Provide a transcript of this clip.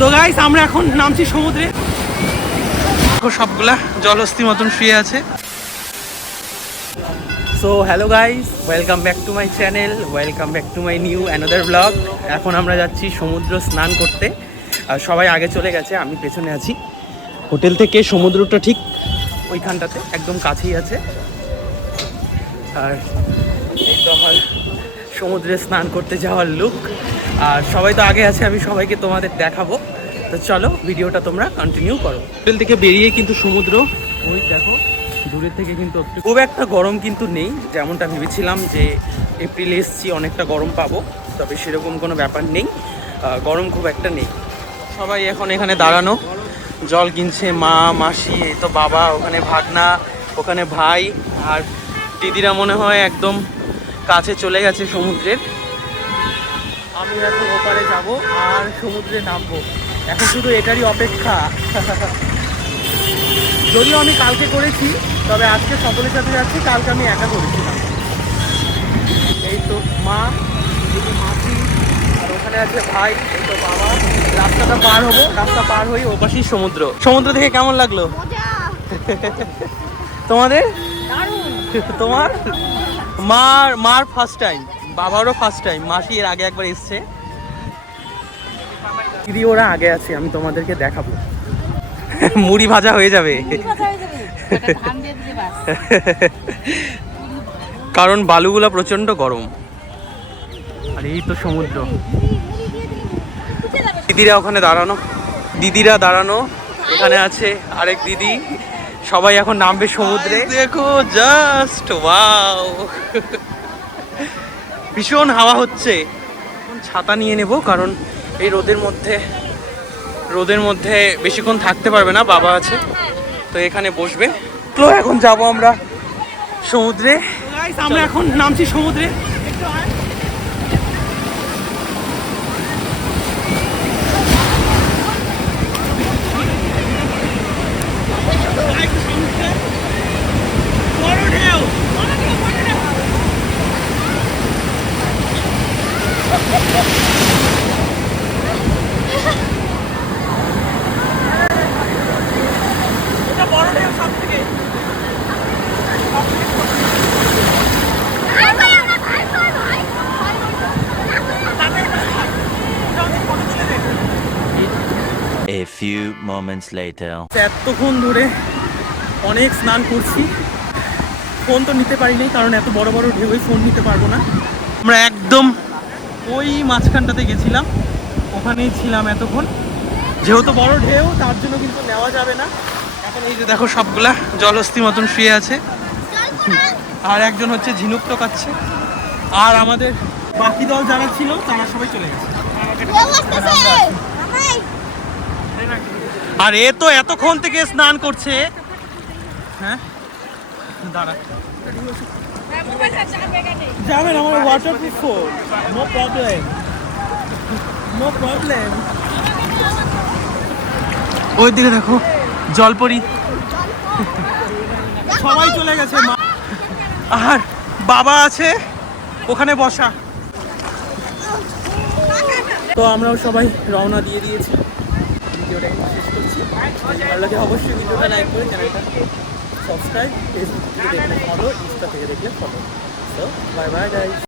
তো গাইস আমরা এখন নামছি সমুদ্রে। সবগুলা জলহস্তি মতন শুয়ে আছে। So hello guys, welcome back to my channel, welcome back to my new another blog. এখন আমরা যাচ্ছি সমুদ্র স্নান করতে। আর সবাই আগে চলে গেছে, আমি পেছনে আছি। হোটেল থেকে সমুদ্রটা ঠিক ওইখানটাতে একদম কাছেই আছে। আর এই তো আমার সমুদ্রে স্নান করতে যাওয়ার লুক। আর সবাই তো আগে আছে, আমি সবাইকে তোমাদের দেখাবো। তো চলো ভিডিওটা তোমরা কন্টিনিউ করো। হোটেল থেকে বেরিয়ে কিন্তু সমুদ্র ওই দেখো দূরের থেকে, কিন্তু খুব একটা গরম কিন্তু নেই। যেমনটা ভেবেছিলাম যে এপ্রিলে এসছি অনেকটা গরম পাবো, তবে সেরকম কোনো ব্যাপার নেই, গরম খুব একটা নেই। সবাই এখন এখানে দাঁড়ানো, জল কিনছে। মা, মাসি, এই তো বাবা, ওখানে ভাগনা, ওখানে ভাই, আর দিদিরা মনে হয় একদম কাছে চলে গেছে সমুদ্রের। আমি এখন ওপারে যাব আর সমুদ্রে নামবো। এখন শুধু এটারই অপেক্ষা। যদিও আমি কালকে করেছি, তবে আজকে সকলের সাথে যাচ্ছি, কালকে আমি একা করেছিলাম। এই তো মা, মাসি, আর ওখানে আছে ভাই, এই তো বাবা। রাস্তাটা পার হবো, রাস্তা পার হয়ে ওপাশেই সমুদ্র। সমুদ্র থেকে কেমন লাগলো তোমাদের? তোমার? মার ফার্স্ট টাইম, বাবারও ফার্স্ট টাইম, মাসি এর আগে একবার এসছে। দিদি ওরা আগে আছে, আমি তোমাদেরকে দেখাবো। মুড়ি ভাজা হয়ে যাবে কারণ বালুগুলা প্রচন্ড গরম। আর এই তো সমুদ্র। দিদিরা ওখানে দাঁড়ানো, এখানে আছে আরেক দিদি। সবাই এখন নামবে সমুদ্রে। দেখো জাস্ট ওয়াও, ভীষণ হাওয়া হচ্ছে। ছাতা নিয়ে নেব, কারণ এই রোদের মধ্যে বেশিক্ষণ থাকতে পারবে না, বাবা আছে তো এখানে বসবে। তো এখন যাব আমরা সমুদ্রে। আমরা এখন নামছি সমুদ্রে। A few moments later. এতক্ষণ ধরে অনেক স্নান করছি, ফোন তো নিতে পারিনি, কারণ এত বড় বড় ঢেউই ফোন নিতে পারবো না। আমরা একদম ওই মাঝখানটাতে গেছিলাম, ওখানেই ছিলাম এতক্ষণ। যেহেতু বড় ঢেউ, তার জন্য কিন্তু নেওয়া যাবে না। এখন এই যে দেখো সবগুলা জলহস্তি মতন শুয়ে আছে, আর একজন হচ্ছে ঝিনুক টোকাচ্ছে। আর আমাদের বাকি দল যারা ছিল তারা সবাই চলে গেছে। আর এ তো এতক্ষণ থেকে স্নান করছে। হ্যাঁ দাঁড়া, যাবেন আমার waterproof phone, no problem, no problem. ওই দিকে দেখো জলপরি, সবাই চলে গেছে। আর বাবা আছে ওখানে বসা। তো আমরাও সবাই রওনা দিয়ে দিয়েছি। ভিডিওটা এখানে শেষ করছি। ভালো লাগে অবশ্যই ভিডিওটা লাইক করে চ্যানেলটা সাবস্ক্রাইব, ফেসবুক থেকে দেখলে ফলো, ইনস্টা থেকে দেখলে follow. So bye bye guys.